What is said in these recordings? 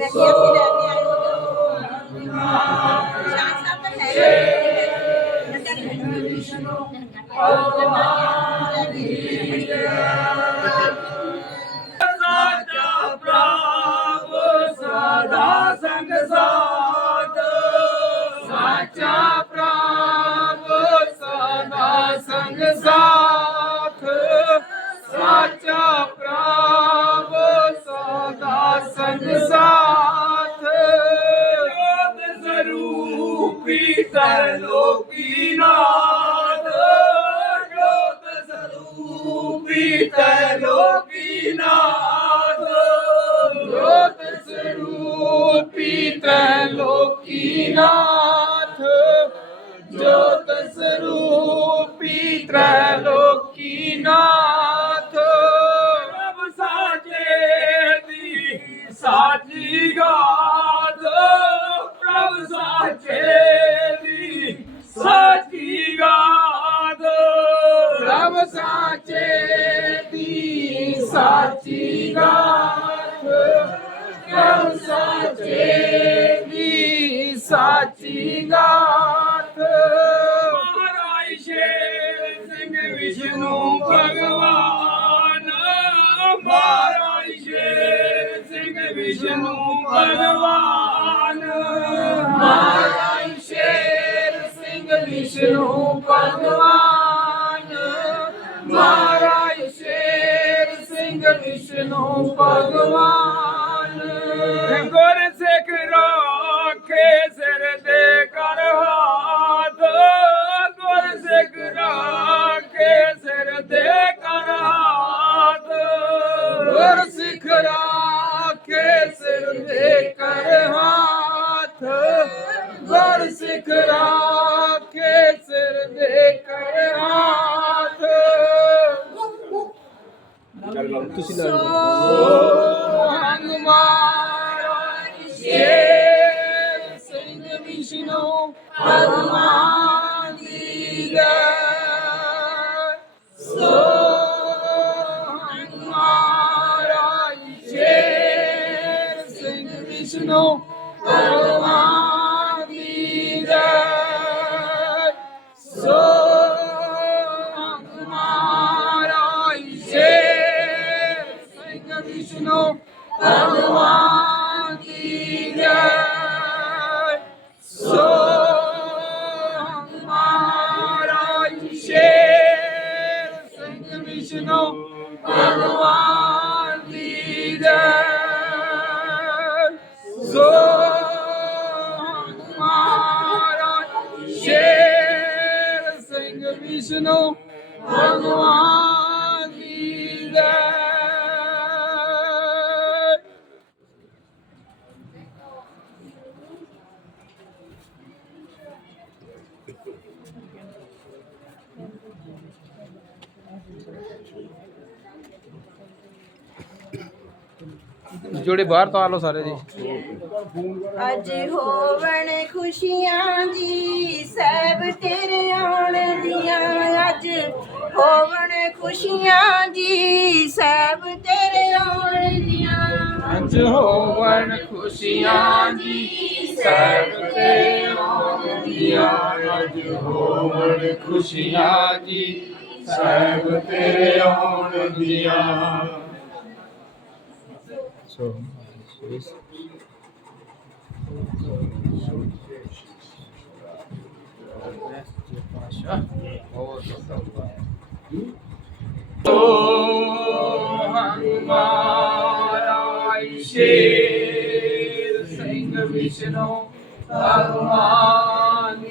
minha filha नाथ ज्योत स्वरूपी त्रैलोकी नाथ रब साजे दी साजी गाद प्रभ साजे दी साजी गाद रब साचे दी साची गाद प्रभ साचे ਗਾਥ ਮਹਾਰਾਜ ਸ਼ੇਰ ਸਿੰਘ ਵਿਸ਼ਨੂੰ ਭਗਵਾਨ। ਮਹਾਰਾਜ ਸ਼ੇਰ ਸਿੰਘ ਵਿਸ਼ਨੂੰ ਭਗਵਾਨ। ਮਹਾਰਾਜ ਸ਼ੇਰ ਸਿੰਘ ਵਿਸ਼ਨੂੰ ਭਗਵਾਨ। ਮਹਾਰਾਜ ਸ਼ੇਰ ਸਿੰਘ ਵਿਸ਼ਨੂੰ ਭਗਵਾਨ। ਗੁਰ ਸਿੱਖ ਰਾਖੇ Hey, ਜੋੜੇ ਬਾਹਰ ਤੋਂ ਆ ਲਓ ਸਾਰੇ ਜੀ। ਅੱਜ ਹੋਵਣ ਖੁਸ਼ੀਆਂ ਜੀ ਸਭ ਤੇਰੇ ਆਉਣ ਦੀਆਂ। ਅੱਜ ਹੋਵਣ ਖੁਸ਼ੀਆਂ ਜੀ ਸਭ ਤੇਰੇ ਆਉਣ ਦੀਆਂ। ਅੱਜ ਹੋਵਣ ਖੁਸ਼ੀਆਂ ਜੀ ਸਭ ਤੇ ਆਉਂਦੀਆਂ ਅੱਜ ਹੋਵਣ ਖੁਸ਼ੀਆਂ ਜੀ ਸਭ ਤੇਰੇ ਆਉਣ ਦੀਆਂ। So, she's Vishnu Bhagavani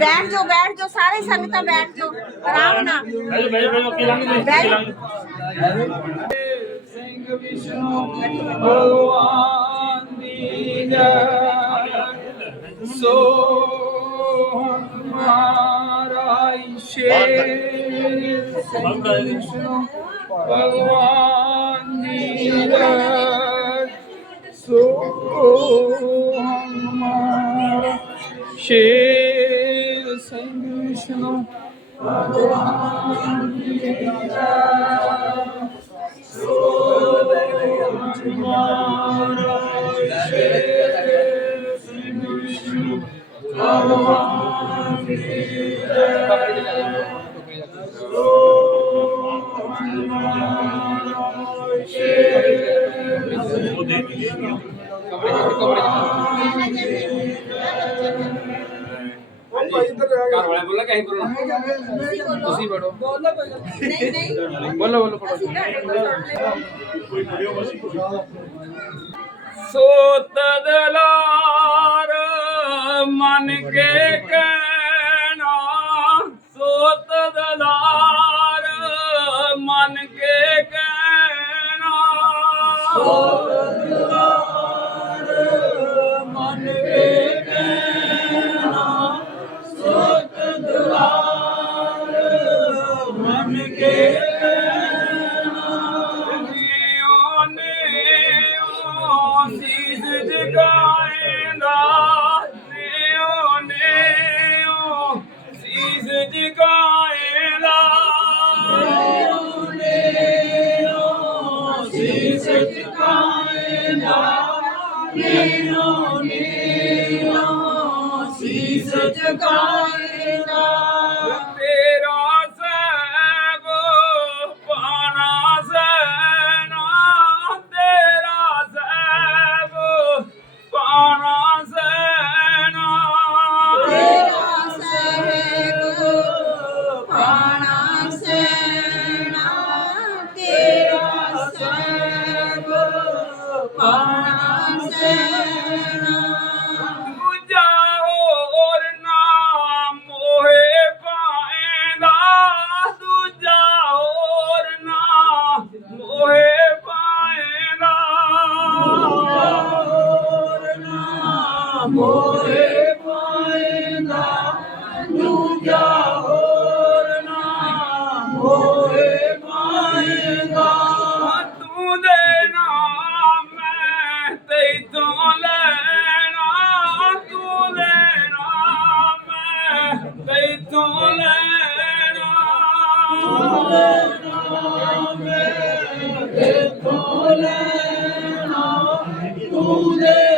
ਬੈਠ ਜਾਓ ਬੈਠ ਜਾਓ ਸਾਰੇ ਸੰਗਤਾਂ ਬੈਠ ਜਾਓ ਆਰਾਮ ਨਾਲ। ਲੰਘ ਦੇ ਅੱਗੇ ਲੰਘ ਸਿੰਘ ਵਿਸ਼ਨੂੰ ਭਗਵਾਨ ਦੀ ਜੈ। ਸੋ Marai Shiv Vishnu Bhagwan Dhirat Soham Shiv Vishnu Bhagwan Dhirat Soham Shiv ਤੁਸੀਂ ਬੜੋ ਨਹੀਂ ਨਹੀਂ ਬੋਲੋ ਬੋਲੋ। ਪੜੋ ਕੋਈ ਵੀਡੀਓ ਬਸ ਸੋ ਤਦਲਾਰ ਮਨ ਕੇ ਕਹਿਣਾ ਸੋ ਤਦਲਾਰ ਮਨ ਕੇ ਕਹਿਣਾ। ਸੋ Jesus, ਮੋਹੇ ਪਾਏਂਦਾ ਦੂਜਾ ਹੋਰ ਨਾਮ ਮੋਹੇ ਪਾਏਂਦਾ ਤੂੰ ਦੇ ਨਾਮ ਮੈਂ ਤੈਥੋਂ ਲੈਣਾ ਤੂੰ ਦੇ ਨਾਮ ਮੈਂ ਤੈਥੋਂ ਲੈਣਾ। ਤੂੰ ਦੇ ਨਾਮ ਮੈਂ ਤੈਥੋਂ ਲੈਣਾ ਤੂੰ ਦੇ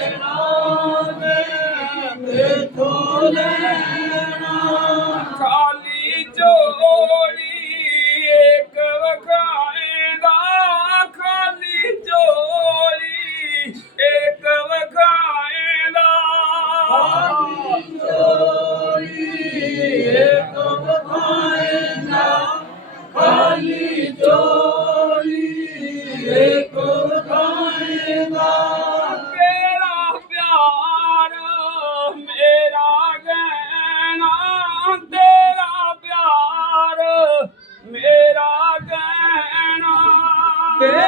खाली जोड़ी एक वा ख़ाली जोड़ी एक वाए কে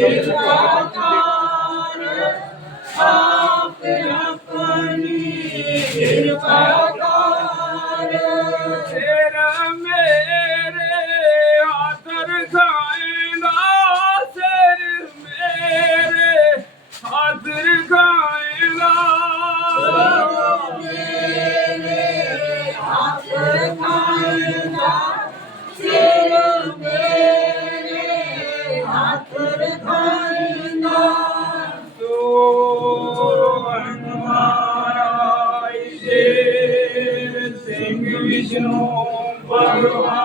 Thank you. you,